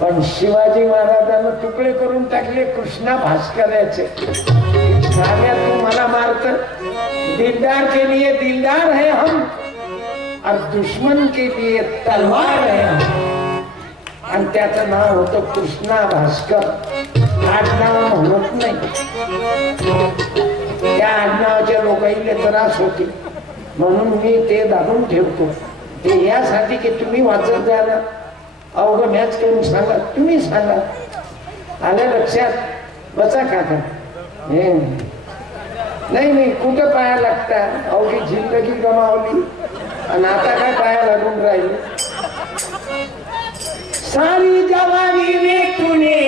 पण शिवाजी महाराजांना तुकडे करून टाकले कृष्णा भास्कराचे। तू मला मारत, दिलदार के लिए दिलदार है हम और दुश्मन के लिए तलवार है हम। आणि त्याचं नाव होतं कृष्णा भास्कर। आडनाव म्हणत नाही, त्या आडनावाच्या लोकांना त्रास होते म्हणून मी ते दाबून ठेवतो। ते यासाठी की तुम्ही वाचत जाल, अवघड मॅच करून सांगा, तुम्ही सांगा। आलं लक्षात? बसा काका। नाही नाही, कुठं पाया लागतात? अवघी जिंदगी गमावली आणि आता काय पाया लागून राहिले? सारी जवानी में तूने,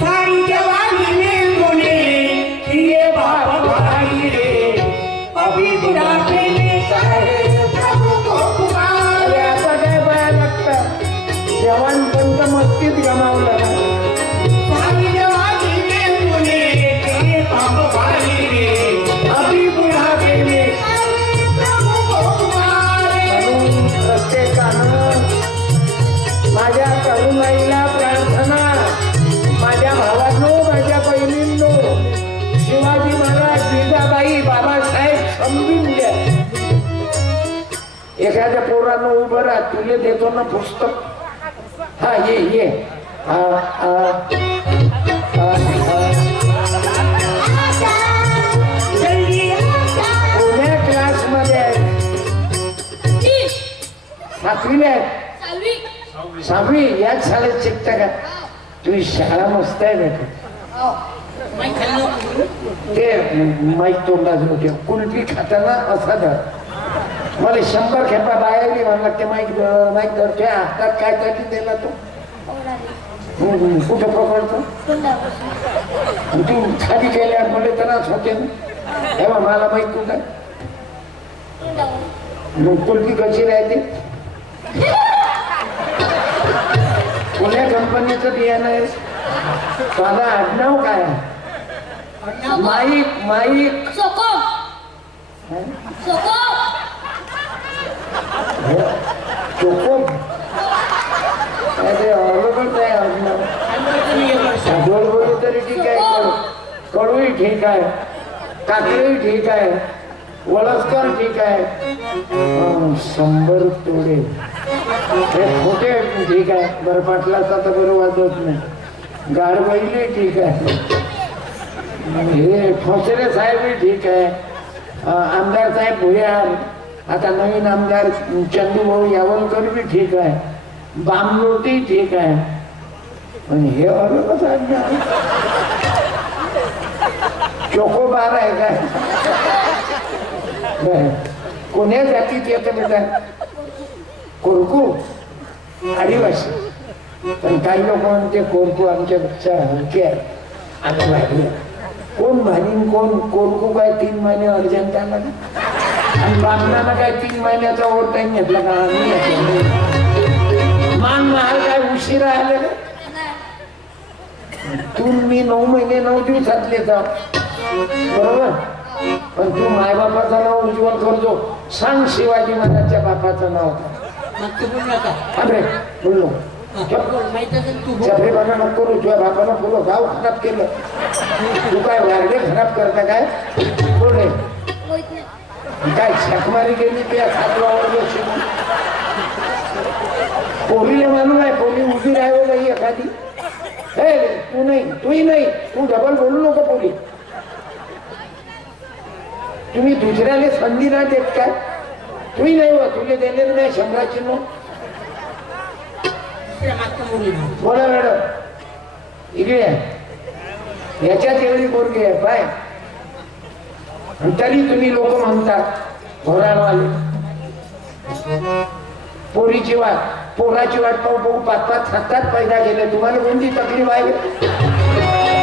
सारी जवानी में तूने किए बाप भाई रे, अभी बुढ़ापे में चाहे प्रभु को पुकार। आता काय पाया लागतात? जवान पंत मस्तीत गमावलं। सारी जवानी में तूने किए बाप भाई रे, अभी बुढ़ापे में प्रभु को पुकार। प्रत्येकानं माझ्या करुणाईला प्रार्थना, माझ्या भावांनो, माझ्या बहिणींनो, शिवाजी महाराज, जिजाबाई, बाबासाहेब समजून घ्या। एखाद्या पोरानं उभं राहा, तुले देतो ना पुस्तक। हा ये पुण्या क्लास मध्ये आहे, सातवीला आहे, सहावी याच शाळेत शिकता का? तुझी शाळा मस्त आहे बेटा। ते माईक तोंडात होते, कुल्फी खाताना असा धर। मला 100 खेपा बाहेर म्हणला ते माईक माईक धरतोय हातात, काय काढली दिला तो? कुठं पकडतो? तू खाली गेल्यावर मला त्रास होते ना, तेव्हा मला माईक कुठं? मग कुल्फी कशी राहते? पुण्या कंपनीचं बियाणं आहे। माझं आडनाव काय? माईक माईक चोको बोलू तरी ठीक आहे, कडूही ठीक आहे, काकडी ठीक आहे, वळसकर ठीक आहे, 100 तोडे हे खोटे ठीक आहे। बरं पाटलाचा तर बरं वाजवत नाही, गाडबैली ठीक आहे, हे ठोसरे साहेबही ठीक आहे, आमदार साहेब भुयार, आता नवीन आमदार चंदूभाऊ यावलकर बी ठीक आहे, बामलोटी ठीक आहे, पण हे अलगच आहे। चोकोबार आहे काय? कोण्या जातीत येतं बेटा? कोरकू आदिवासी, पण काही लोक म्हणते कोरकू आमच्यापेक्षा हलके आहे। आता वाढले कोण भानीन कोण कोरकू काय 3 महिने अर्जंटाला आणि बामणाला काय 3 महिन्याचा ओव्हर टाइम घेतला का? मान महाल काय उशिरा आले? तुम्ही 9 महिने 9 दिवसातले जा, बरोबर? पण तू मायबापाचं नाव उज्ज्वल करतो, सांग शिवाजी महाराजच्या बापाचं नाव काय? अरे बोललो चपरेपणा नको करू, तुझ्या बापानं पुरं गाव खराब केलं, तू काय वारडे खराब करता काय? बोल रे, काय छाकमारी गेली त्या 7व्या वर्ग शिकून? पोरीला मानू आहे, पोरी उभी राहावं नाही एखादी। हे तू नाही, तूही नाही, तू डबल बोलू नको पोरी। तुम्ही दुसऱ्याला संधी नाही देत काय? तुम्ही नाही हो, तुले दिलेलं नाही 100ची नोट। बोला मॅडम, इकडे याच्यात एवढी पोरगी आहे पाय, तरी तुम्ही लोक म्हणतात घोराळवाले। पोरीची वाट, पोराची वाट पाहू पाहू 5-5, 7-7 पैदा गेले, तुम्हाला कोणती तकलीफ आहे?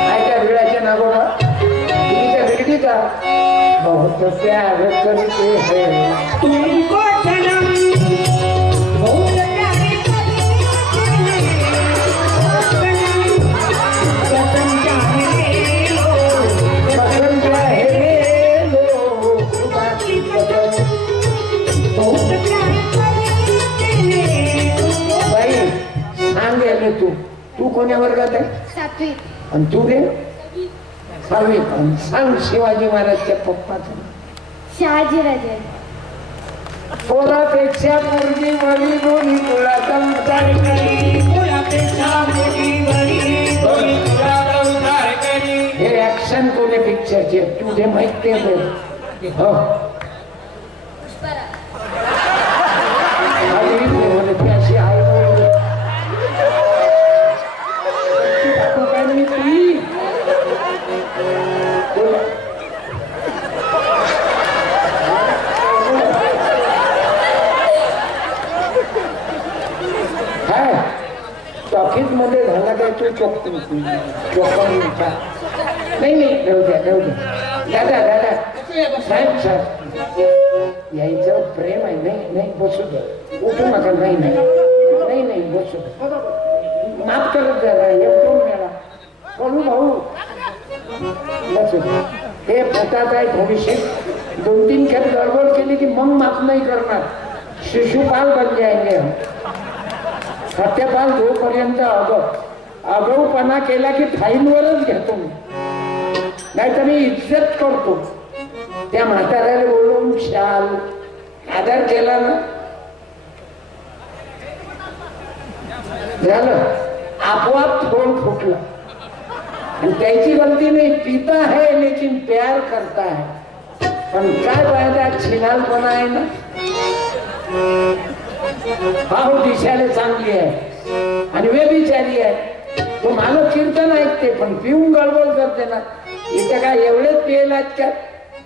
ऐका वेळाच्या नागोबा, तुम्ही त्या भेटी का? बहुत प्यार करते हैं तुमको सनम, बहुत प्यार तू तू कोण्या वर्गात आहे? 7वी. आणि तू रे? 6वी. सांग शिवाजी महाराजच्या पप्पाचं. शहाजीराजे. पोरापेक्षा पोरगी वरी दोन्ही कुळाचा उद्धार करी. पोरापेक्षा पोरगी वरी दोन्ही कुळाचा उद्धार करी. हे ऍक्शन कोणी पिक्चरचे तुझे माहिती आहे? हो अशी आहे टॉकीज मध्ये झाला काय तू चोख नाही नाही राहू द्या राहू द्या. दादा दादा साहेब साहेब यायचं प्रेम आहे. नाही नाही बसू द्या उठू नका. नाही नाही नाही नाही बसू द्या. माफ करत जरा 1-2 वेळा कळू भाऊ बसू द्या. हे पोटात आहे थोडीशी 2-3 खेळ गडबड केली की मग माफ नाही करणार. शिशुपाल बन जाएंगे हम. सत्यपाल जोपर्यंत आगाऊपणा केला की फाईलवरच घेतो मी. नाही तर मी इज्जत करतो. त्या म्हाताऱ्याला बोलून शाल आदर केला ना झालं आपोआप थोड फुटलं. आणि त्याची गलती नाही. पिता है लेकिन प्यार करता है. पण काय फायदा छिनालपणा आहे ना. भाऊ दिशाला चांगली आहे आणि व्यभिचारी आहे. तो मानव कीर्तन ऐकते पण पिऊन गडबड करते ना. इथं काय एवढेच पियलात का?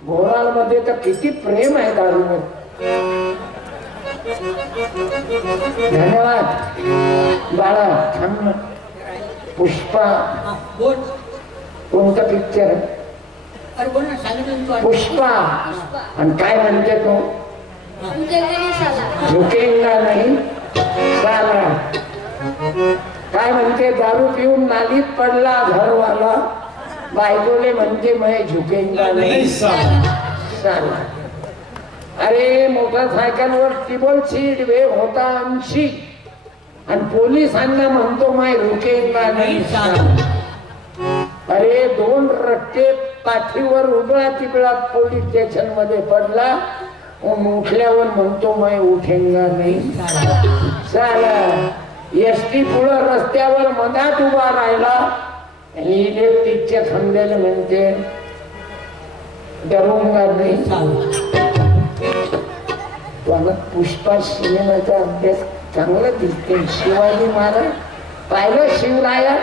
घोराळमध्ये तर किती प्रेम आहे दारूवर. धन्यवाद बाळा. थांब. पुष्पा कोणता पिक्चर आहे? पुष्पा. आणि काय म्हणते तो? झुकेंगा नहीं साला. काय म्हणते? दारू पिऊन नालीत पडला घरवाला बायकोले म्हणजे मैं झुकेंगा नहीं साला. अरे मोटरसायकलवर टिबल सीट वेग होता 80 आणि पोलिसांना म्हणतो मैं रुकेंगा नहीं साला. अरे 2 रट्टे पाठीवर उभा तिबळा पोलीस स्टेशन मध्ये पडला. उठल्यावर म्हणतो मैं उठेंगा नाही साला. एसटी पुढं रस्त्यावर मधात उभा राहिला आणि इलेक्ट्रिकच्या खांद्याला म्हणते डरूंगा नाही. मला पुष्पा सिनेमाचा अभ्यास चांगला दिसते. शिवाजी महाराज पाहिलं शिवराया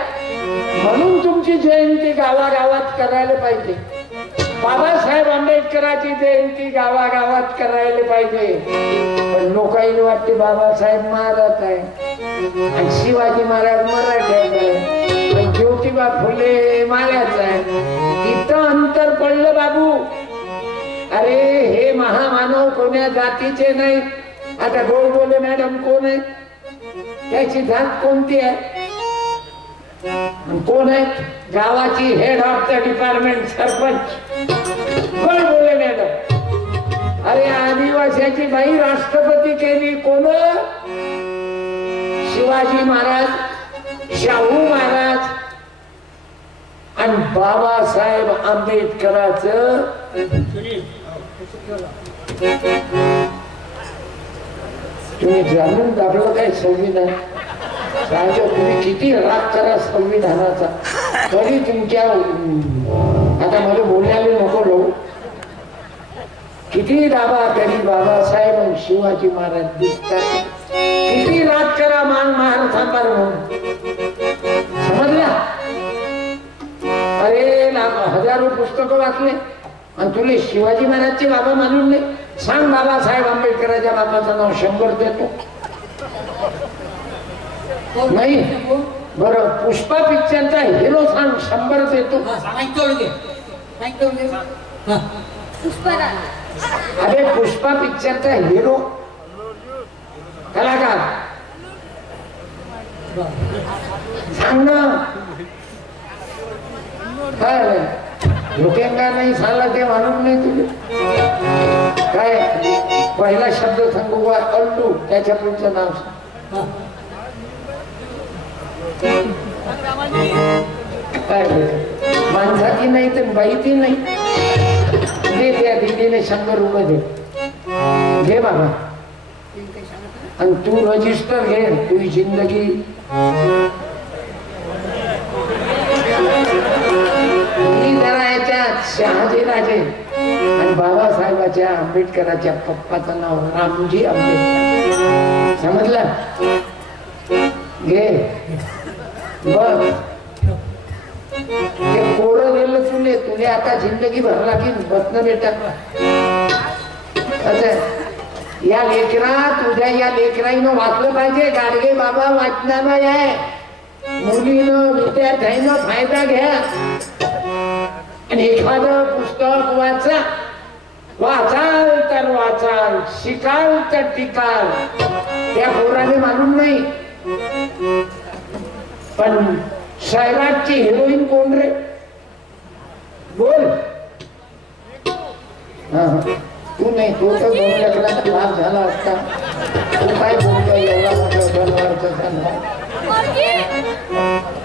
म्हणून तुमची जयंती गावागावात करायला पाहिजे. बाबासाहेब आंबेडकरांची जयंती गावागावात करायला पाहिजे. पण लोकांना वाटते बाबासाहेब महाराज आहे आणि शिवाजी महाराज मराठ्याचा आहे पण ज्योतिबा फुले माळ्याचा आहे. तिथं अंतर पडलं बाबू. अरे हे महामानव कोण्या जातीचे नाही. आता गोडबोले मॅडम कोण आहे? त्याची जात कोणती आहे? कोण आहे? गावाची head of the department sarpanch Godbole madam. अरे आदिवासीची बाई राष्ट्रपती केली कोण? शिवाजी महाराज, शाहू महाराज आणि बाबासाहेब आंबेडकरांचं. तुम्ही जाणून दाखलं काय संविधान? राजा तुम्ही किती राग करा संविधानाचा तरी तुमच्या आता मला बोलायला नको लोक. किती दाबा तरी बाबासाहेब आणि शिवाजी महाराज दिसतात. किती राग करा मान महार सांभार म्हणून समजला. अरे हजारो पुस्तकं वाचले आणि तुला शिवाजी महाराजचे बाबा मानून नाही. सांग बाबासाहेब आंबेडकरांच्या बाबाचं नाव 100 देतो. नाही बरं पुष्पा पिक्चरचा हिरो सांग 100 देतो. अरे पुष्पा पिक्चरचा हिरो कलाकार सांग ना. काय झुकेंगा नाही साला ते मानून नाही तुझे. काय पहिला शब्द सांगू का? अल्लू. त्याच्या पुढचं नाव सांग. काय माणसाची नाही तर बाईची नाही. दे त्या दिदीने 100 रुपये दे. घे बाबा आणि तू रजिस्टर घे. तुझी जिंदगी जरा याच्यात शहाजीराजे आणि बाबासाहेबाच्या आंबेडकरांच्या पप्पाचं नाव रामजी आंबेडकर. समजलं? घे बघ. ते पोरं गेलं तुले आता जिंदगी भर लागेल बसणं बेटा. या लेकरा तुझ्या या लेकराईनं वाचलं पाहिजे. गाडगे बाबा वाचनानं आहे. मुलीनं विद्यार्थ्यानं फायदा घ्या आणि एखादं पुस्तक वाचाल तर वाचाल, शिकाल तर टिकाल. त्या पोराने मालूम नाही. पण सैराटची हिरोईन कोण रे? बोल. तू नाही. तू तर 2 लेकरांचा लाभ झाला असता. तू काय बोलतोय? एवढा मोठा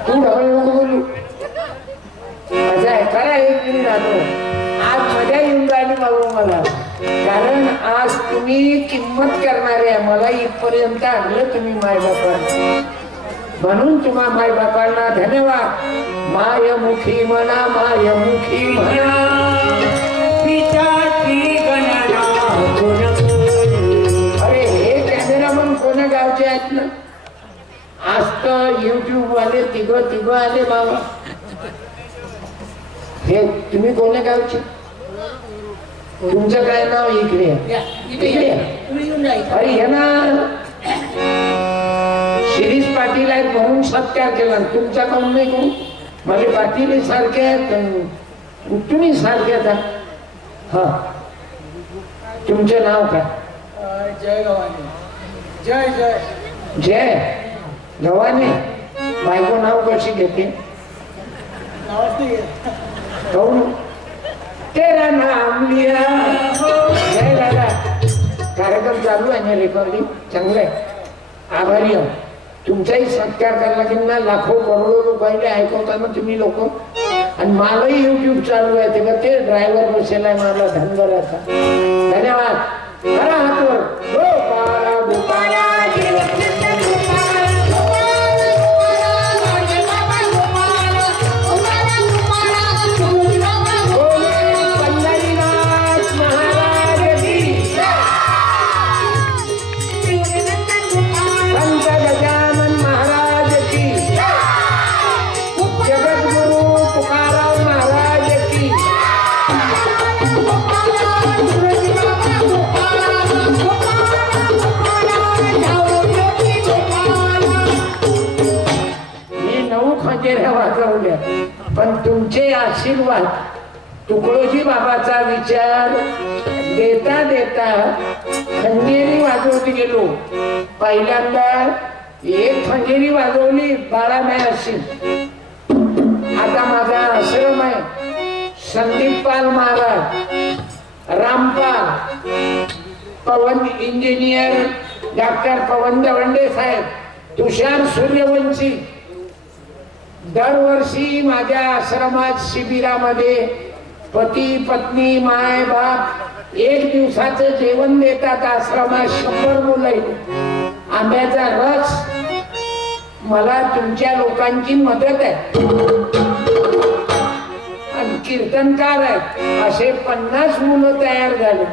तू डबल नको बोलू. असं आहे खरं. एक मिनिट आलो. आज मजा येऊन राहिली बाबू मला. कारण आज तुम्ही किंमत करणारे आहे. मला इथपर्यंत आणलं तुम्ही मायबापांना. म्हणून तुम्हा मायबापांना धन्यवाद. मायमुखी म्हणा, मायमुखी म्हणा. अरे हे कॅमेरामन कोणा गावचे आहेत ना? आज तर युट्यूब वाले तिघ आले बाबा. हे तुम्ही कोण्या गावचे? तुमचं काय नाव? इकडे अरे हे ना शिरीष पाटील आहेत म्हणून सत्कार केला. तुमचा काऊन नाही? कोण मला पाटील सारखे आहेत. तुम्ही सारखे आता. हा तुमचं नाव काय? जय गव्हाणे. जय जय जय गव्हाणे. बायको नाव कशी घेते? कौन? तेरा नाम लिया. जय दादा. कार्यक्रम चालू आहे ना, रेकॉर्डिंग चांगलं आहे. आभारी आहो. तुमचाही सत्कार करायला की ना. लाखो करोडो लोकांना ऐकवताना तुम्ही लोक. आणि मलाही युट्यूब चालू आहे. तेव्हा ते ड्रायव्हर बसेला आहे मला धनगराचा. धन्यवाद. करा हातवर. गोपाळा गोपाळा. वाजवल्या. पण तुमचे आशीर्वाद, तुकडोजी बाबाचा विचार देता देता खंजेरी वाजवत गेलो. पहिल्यांदा एक खंजेरी वाजवली बाळामाय अशी. आता माझा आश्रम आहे. संदीप पाल महाराज, रामपाल, पवन इंजिनियर डॉक्टर पवन दवंडे साहेब, तुषार सूर्यवंशी दरवर्षी माझ्या आश्रमात शिबिरामध्ये पती पत्नी माय बाप 1 दिवसाचं जेवण देतात. आश्रमात 100 मुलं. आंब्याचा रस. मला तुमच्या लोकांची मदत आहे. आणि कीर्तनकार आहेत असे 50 मुलं तयार झाले.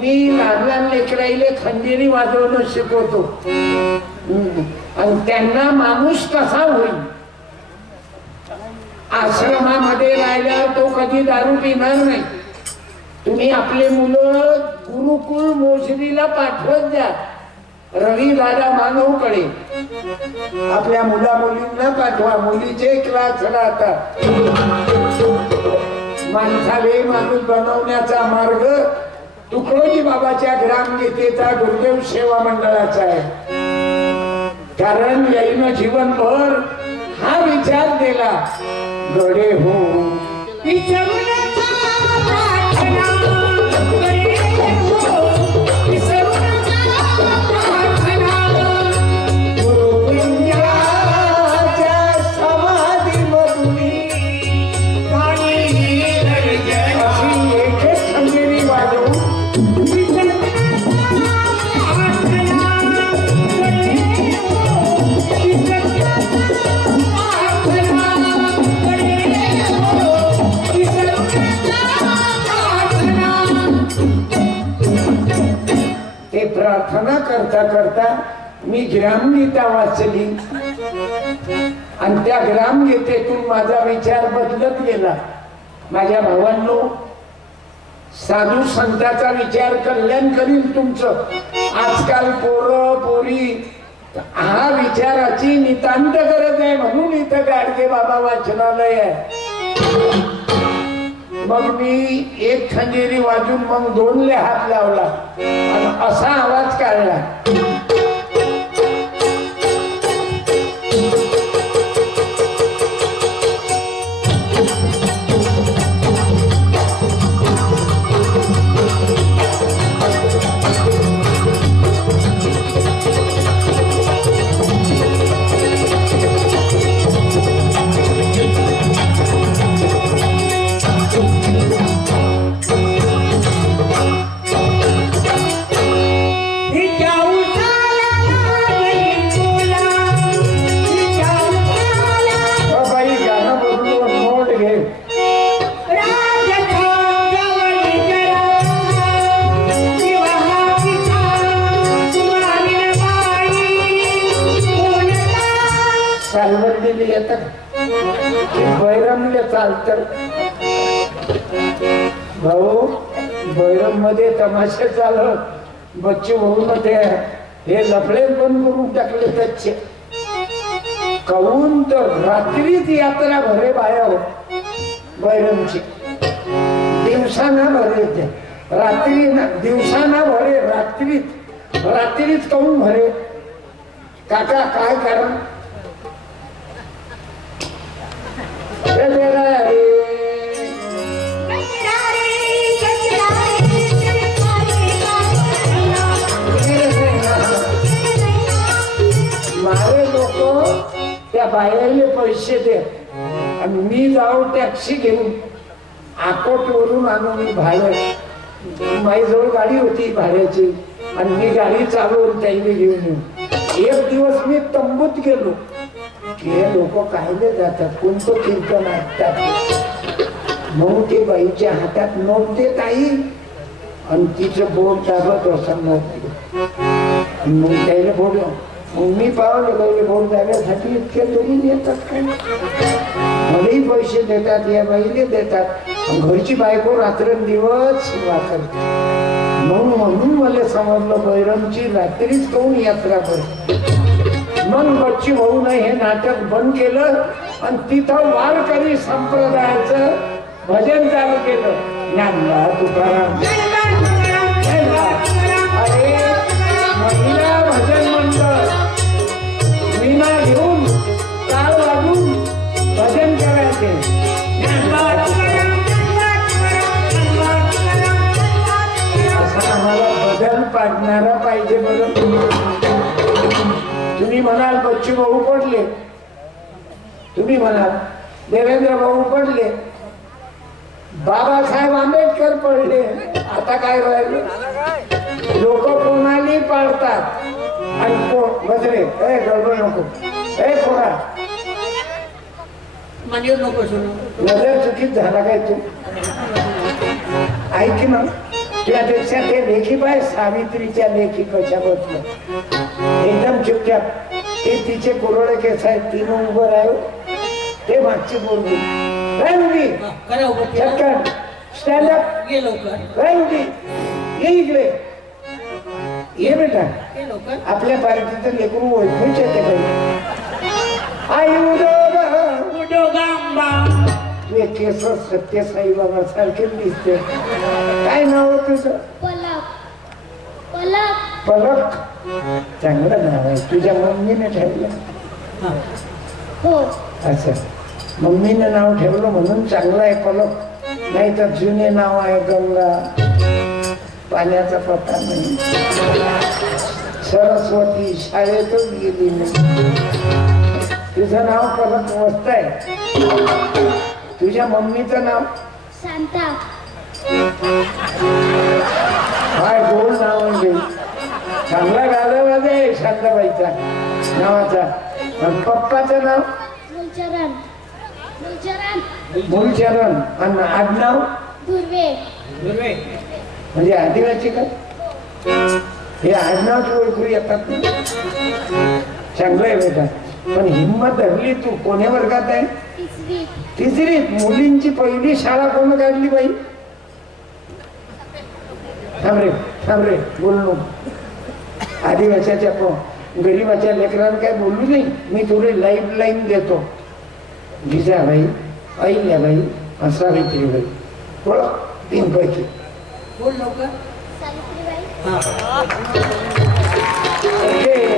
मी लहान लहान लेकराईले खंजिरी वाजवणं शिकवतो. आणि त्यांना माणूस कसा होईल. आश्रमामध्ये राहिल्यावर तो कधी दारू पिणार नाही. तुम्ही आपले मुलं गुरुकुल मोसरीला पाठवत द्या. रवी दादा मानवकडे आपल्या मुला मुलींना पाठवा. मुलीचे क्लास राहतात. माणसाले माणूस बनवण्याचा मार्ग तुकडोजी बाबाच्या ग्रामगीतेचा गुरुदेव सेवा मंडळाचा आहे. कारण याईनं जीवनभर हा विचार दिला. गडे हो गुरु करता करता मी ग्रामगीता वाचली आणि त्या ग्रामगीतेतून माझा विचार बदलत गेला. माझ्या भावांनो, साधू संतांचा विचार कल्याण करील तुमचं. आजकाल पोरं पोरी हा विचाराची नितांत गरज आहे, म्हणून इथं गाडगे बाबा वाचनालय आहे. मग मी एक खंजेरी वाजून मग दोनले हात लावला आणि असा आवाज काढला. बैरमले चालत भाऊ, बैरम मध्ये तमाशे चालत बच्चे होऊन ते हे लफडे बंद करून टाकले. त्याचे कहून तर रात्रीच यात्रा भरे बाया हो बैरमची. दिवसाना भरे ते रात्री ना, दिवसाना भरे रात्रीत. रात्रीच कहून भरे काका? काय कारण? मारे लोक त्या बायाले पैसे दे आणि मी जाऊ टॅक्सी घेऊन आकोट वरून आणू. मी भाडे, माझ्याजवळ गाडी होती भाड्याची आणि मी गाडी चालवून त्याला घेऊन येऊ. एक दिवस मी तंबूत गेलो. हे लोक कायले जातात, कोणतं कीर्तन ऐकतात. मग ते बाईच्या हातात नोट देत आई आणि तिचं बोट दाबत असं मग त्याला बोल. मग मी पावलं बाईले बोट दाब्यासाठी इतके तरी देतात काय? मलाही पैसे देतात, या बाईले देतात. घरची बायको रात्रंदिवस सेवा करते. म्हणून मला समजलं बैरमची रात्रीच कहून यात्रा करते. मग बच्ची भाऊ ने हे नाटक बंद केलं आणि तिथं वारकरी संप्रदायाचं भजन चालू केलं. ज्ञानला तुकाराम, अरे महिला भजन मंडळ वीणा घेऊन टाळ वाजून भजन करायचे. असं आम्हाला भजन पाडणारा पाहिजे. बरं, तुम्ही म्हणाल बच्चू भाऊ पडले, तुम्ही म्हणाल देवेंद्र भाऊ पडले, बाबासाहेब आंबेडकर पडले. आता काय राहिलं? लोक कोणाली पाडतात आणि बजरे गडबड नको. कोणा नको नजर चुकीत झाला काय तू? ऐक ना, त्यापेक्षा ते लेखी पाय सावित्रीच्या लेखी कशा बसल्या एकदम चुपचाप. ते तिचे कोरडे केस आहेत, तिनं उभं राहू. ते मागची पोरगी स्टँडअप ये इकडे ये बेटा. आपल्या पार्टीचं लेकरू ओळखूच येते काही. केस सत्यसाई बाबा सारखे दिसते. काय नाव तुझं? पलक. चांगलं नाव आहे. तुझ्या मम्मीने ठेवलं? हो. असं मम्मीने नाव ठेवलं म्हणून चांगलं आहे पलक. नाही तर जुने नाव आहे गंगा, पाण्याचा पत्ता नाही. सरस्वती शाळेतच गेली नाही. तुझं नाव पलक मस्त आहे. तुझ्या मम्मीचं नाव? शांता. काय गोल नाव म्हणजे चांगला गाजवाज आहे शांताबाईचा नावाचा. पप्पाचं नाव? मूलचरण. मूलचरण. आणि आडनाव? दुर्वे. म्हणजे आदिवासी का? हे आडनाव ओळखू येतात चांगलं आहे बेटा. पण हिंमत धरली तू. कोण्या वर्गात आहे? तिसरी. तिसरीत. मुलींची पहिली शाळा कोण काढली बाई? थांब रे बोल नको. आदिवासाच्या गरीबाच्या लेकरांना काय बोलू नाही. मी थोडी लाईफ लाईन देतो. जिजाबाई, अहिल्याबाई, सावित्रीबाई. बोला 3 पैकी. बोल लवकर. सावित्रीबाई.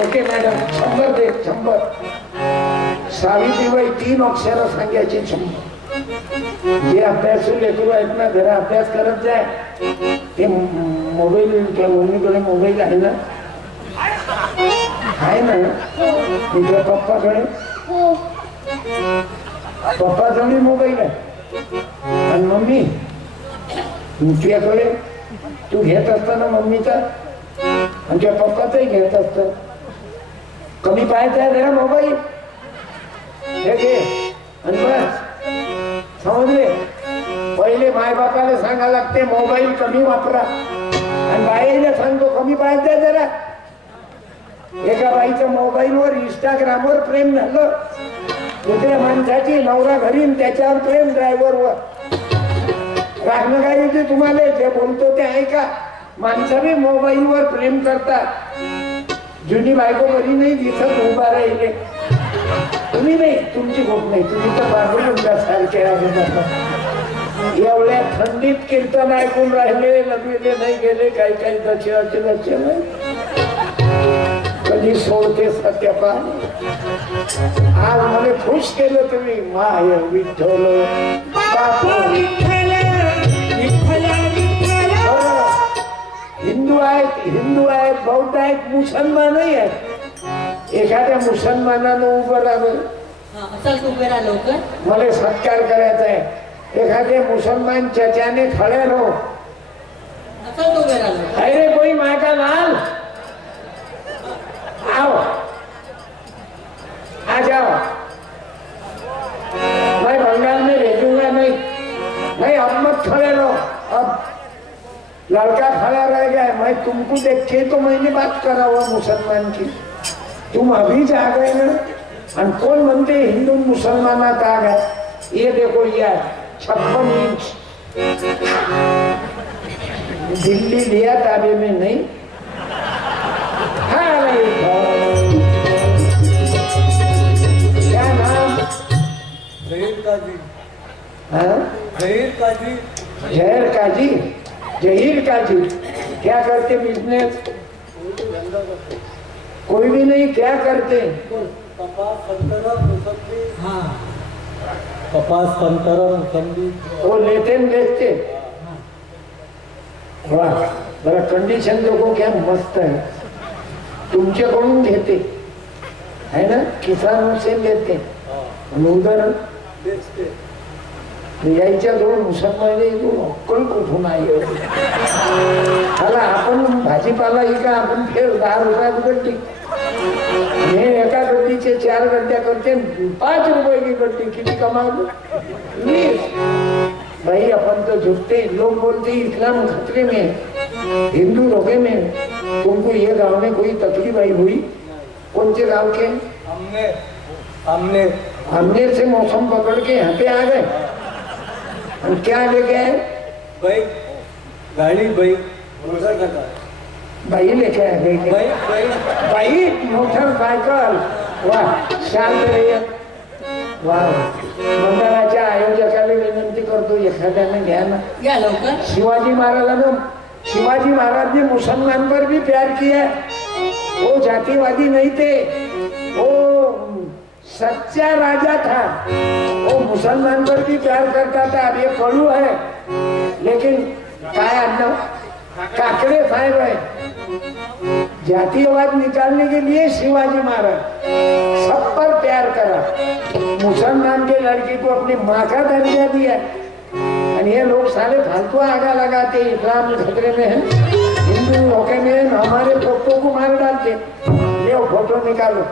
ओके मॅडम 100 दे 100. सावित्रीबाई 3 अक्षरं सांगायची 100. जे अभ्यासू लेकरू आहेत ना जरा अभ्यास करत जाय. ते मोबाईल त्या मम्मीकडे मोबाईल आहे ना? आहे ना? तुझ्या पप्पाकडे? हो. पप्पाजवळ मोबाईल आहे आणि मम्मी तुझ्याकडे तू घेत असताना मम्मीचा आणि त्या पप्पाचाही घेत असत. कमी पाहायचा आहे जरा मोबाईल हे घे आणि बस. समजले? पहिले माय बापाला सांगा लागते मोबाईल कमी वापरा आणि बाईला सांगतो कमी पाहायचा जरा. एका बाईचं मोबाईलवर इंस्टाग्रामवर प्रेम झालं. दुसऱ्या माणसाची नवरा घरी त्याच्यावर प्रेम ड्रायव्हरवर. रागणं काय येते तुम्हाला? जे बोलतो ते ऐका. माणसं बी मोबाईलवर प्रेम करतात. जुनी बायको बरी नाही दिसत उभा राहिले. तुम्ही नाही, तुमची गोप नाही. तुम्ही तर बाजूला सारखे एवढ्या थंडीत कीर्तन ऐकून राहिले. लग्न नाही गेले. काही दक्षिणाचे लक्ष नाही. कधी सोडते सत्यपान. आज मला खुश केलं तुम्ही. माय विठ्ठल हिंदू आहेत बौद्ध आहेत मुसलमानही आहेत. एखाद्या मुसलमानानं उभं राहावं. मला सत्कार करायचा आहे. एखाद्या मुसलमान चचाने खड़े रहो. अरे कोई माँ का लाल आओ आ जाओ. मैं बंगाल में भेजूंगा नहीं. नहीं अब मत खड़े रहो. अब लड़का खड़ा रह गया. मैं तुमको देख के तो मैंने बात करा हुआ मुसलमान की. तुम अभी जा गए ना. और कौन म्हणते हिंदू मुसलमानात आ गए. ये देखो यार 56 इंच दिल्ली लिया ताबे में नहीं. हाँ नहीं क्या नाम? जहीर काजी. जहीर काजी क्या करते बिजनेस? कोई भी नहीं. क्या करते? कपास संतरा मोसंबी. वो लेते न बेचते. वाह बड़ा कंडीशन देखो क्या मस्त है. तुमच्याकडून घेते है ना. किसानों से लेते उधर यायच्या दोन मुसलमान अक्कल कुठून आहे. चला आपण भाजीपाला इका आपण फेर 10 रुपयात गड्डी. हे एका गड्डीचे 4 गड्ड्या करते 5 रुपये की गड्डी. किती कमावतो? 20. भाई अपन तो झुकते. लोग बोलते इस्लाम खतरे में, हिंदू धोखे में. तुमको ये गांव में कोई तकलीफ आई हुई? कौन से गांव के? आमनेर से मौसम पकड़ के यहाँ पे आ गए. और क्या लेके आए? गाड़ी भाई लेके आए. भाई मोटरसायकल. वाह शांत रहिए. वाह मंडळाच्या आयोजकाला विनंती करतो एखाद्याने घ्या ना. शिवाजी महाराजांना शिवाजी महाराज ने मुसलमान पर भी प्यार किया. वो जातिवादी नहीं थे. वो सच्चा राजा था. वो मुसलमान पर भी प्यार करता था. अब ये कड़ू है लेकिन काय अन्ना काकड़े साहेब है. जातिवाद निकालने के लिए शिवाजी महाराज सब पर प्यार करा. मुसलमान के लड़की को अपनी माँ का दर्जा दिया. और ये लोग साले फालतू आगा लगाते. इस्लाम खतरे में है, हिंदू धोखे में है. हमारे फोटो को मार डालते. ये फोटो निकालो.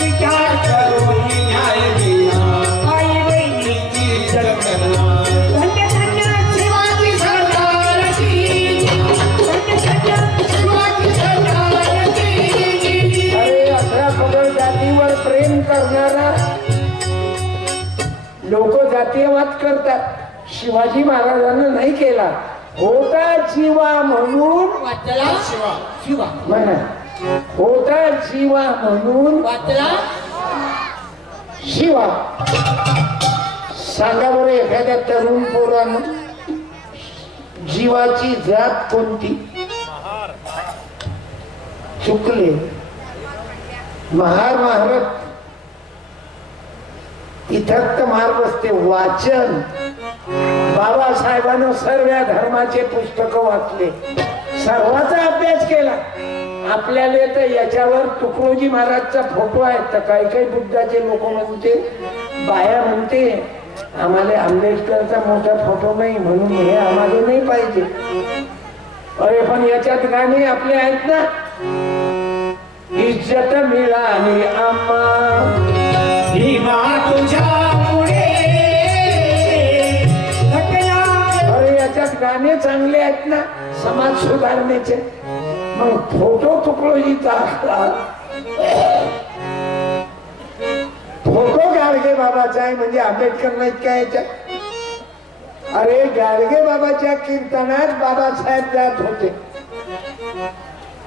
विचार करून न्याय दिला आई बहिणीची जगना धन्य धन्य शिवाजी सरदारची धन्य धन्य शिवाजी सरदारची अरे 11 पगड जातीवर प्रेम करणारा लोक जातीयवाद करतात. शिवाजी महाराजांना नाही केला. होता जीवा म्हणून वाचला शिवा म्हणा, होता जीवा म्हणून वाचला शिवा. सांगा बरं एखाद्या तरुण पोरानं जीवाची जात कोणती? चुकले. महाभारत इथं मार बसते. वाचन बाबासाहेबांना सर्व धर्माचे पुस्तक वाचले, सर्वाचा अभ्यास केला. आपल्याला तर याच्यावर तुकडोजी महाराजचा फोटो आहे. तर काही काही बुद्धाचे लोक म्हणते, बाया म्हणते आम्हाला आंबेडकरचा मोठा फोटो नाही म्हणून हे आम्हाला नाही पाहिजे. अरे पण याच्यात गाणी आपले आहेत ना. इज्जत मिळाली आम्हा भीमा तुझ्यामुळे अरे याच्यात गाणे चांगले आहेत ना समाज सुधारण्याचे. मग फोटो तुकडोजीचा असला, फोटो गाडगे बाबाचा आहे म्हणजे आंबेडकर नाहीत काय याच्यात? अरे गाडगे बाबाच्या कीर्तनात बाबासाहेब जात होते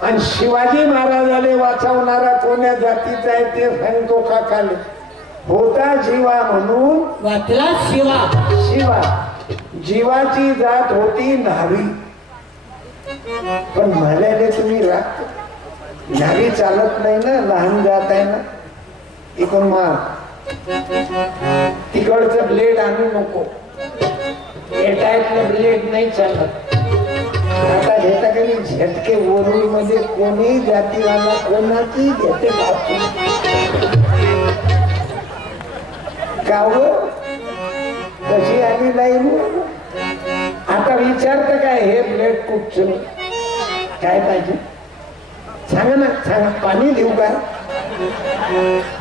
आणि शिवाजी महाराजाने वाचवणारा कोण्या जातीचा आहे ते सांगतो काकाले. होता जीवा म्हणून वाचला शिवा शिवा. जीवाची जात होती न्हावी. पण म्हणाले तुम्ही राग, न्हावी चालत नाही ना, लहान जात आहे ना. इकडून मार, तिकडचं ब्लेड आणू नको. एटायतलं ब्लेड नाही चालत. आता घेता कधी झटके वरुड मध्ये कोणी जातीवाला कोणाची घेते बाजू गाव कशी आली नाही. आता विचारतं काय हे ब्लेड कुठचं काय पाहिजे सांगा ना, सांगा. पाणी देऊ का?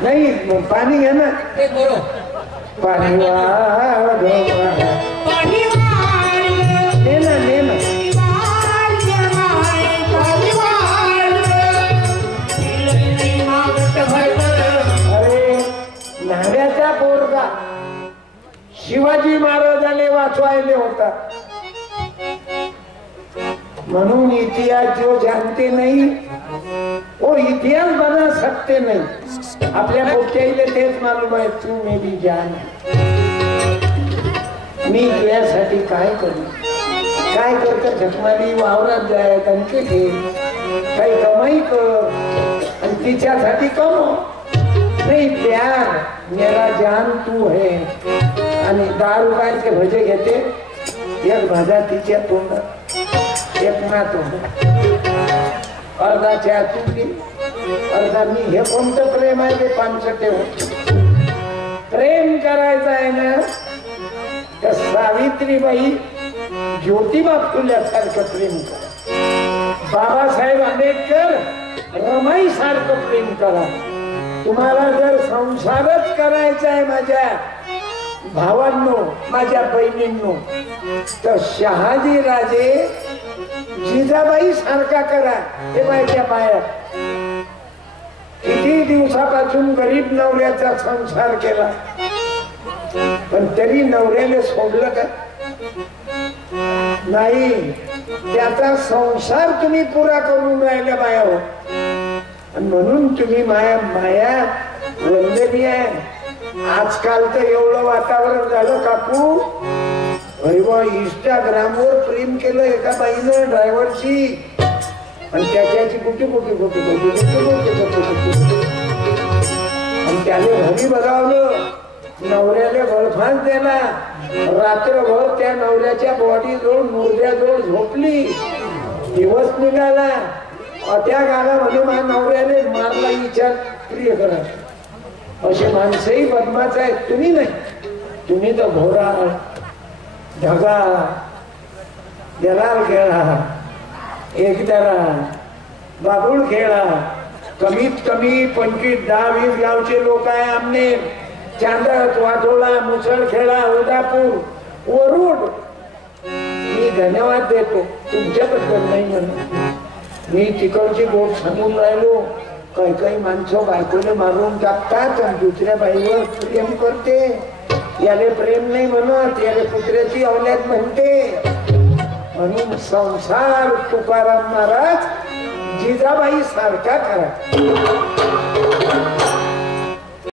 नाही पाणी घ्या ना. ते बरो पाणी वाढ ने ना ने ना. अरे न्हाव्याचा पोरगा शिवाजी महाराजांनी वाचवायले होता म्हणून इतिहास जो जानते नहीं वो इतिहास बना सकते नहीं. आपल्या पोट्याईले तेच मालूम आहे. तू मे भी जान, मी तुझ्यासाठी काय करू? काय करतं? झकमारी वावरात जाय, कणके घे, काही कमाई कर आणि तिच्यासाठी कमव. नाही प्यार मेरा जान तू है. आणि 10 रुपयाचे भजे घेते, एक भाजा तिच्या तोंडात, एक ना तोंडात, अर्धा चहा तू घे, अर्धा मी. हे कोणतं प्रेम आहे? ते पानसटे होत. प्रेम करायचं आहे ना तर सावित्रीबाई ज्योतिबा फुल्यासारखं प्रेम करा. बाबासाहेब आंबेडकर रमाई सारखं प्रेम करा. तुम्हाला जर संसारच करायचा आहे माझ्या भावांनो, माझ्या बहिणींनो, तर शहाजी राजे जिजाबाई सारखा करा. हे बायच्या बाया किती दिवसापासून गरीब नवऱ्याचा संसार केला, पण तरी नवऱ्याने सोडलं का? नाही. त्याचा संसार तुम्ही पुरा करून राहिला बाया हो. म्हणून तुम्ही माया माया वंदनीय आहे. आजकाल तर एवढं वातावरण झालं काकू, अरे बा इंस्टाग्रामवर प्रेम केलं एका बाईनं ड्रायव्हरची आणि त्याच्याची कुठे कुठे कुठे कुठे कुठे कुठे कुठे आणि त्याने घरी बघावलं, नवऱ्याने गळफास दिला. रात्रभर त्या नवऱ्याच्या बॉडी जवळ मुर्द्याजवळ झोपली. दिवस निघाला, त्या गावामध्ये माझ्या नवऱ्याने मारला विचार प्रिय करा. असे माणसंही बदमाश आहेत. तुम्ही नाही, तुम्ही तर घोडा, ढगा, दलाल खेळा, एकदारा, बाबूळ खेळा, कमीत कमी 25-20 गावचे लोक आहे आमने चांदत वाटोळा मुसळखेडा उदापूर वरुड. मी धन्यवाद देतो तुमच्याबद्दल नाही म्हणून. मी तिकडची गोट सांगून राहिलो. काही काही माणसं बायकोने मारून टाकतात आणि दुसऱ्या बाईवर प्रेम करते. याले प्रेम नाही म्हणत, याले कुत्र्याची औलाद म्हणते. म्हणून संसार तुकाराम महाराज जिजाबाई सारखा करा.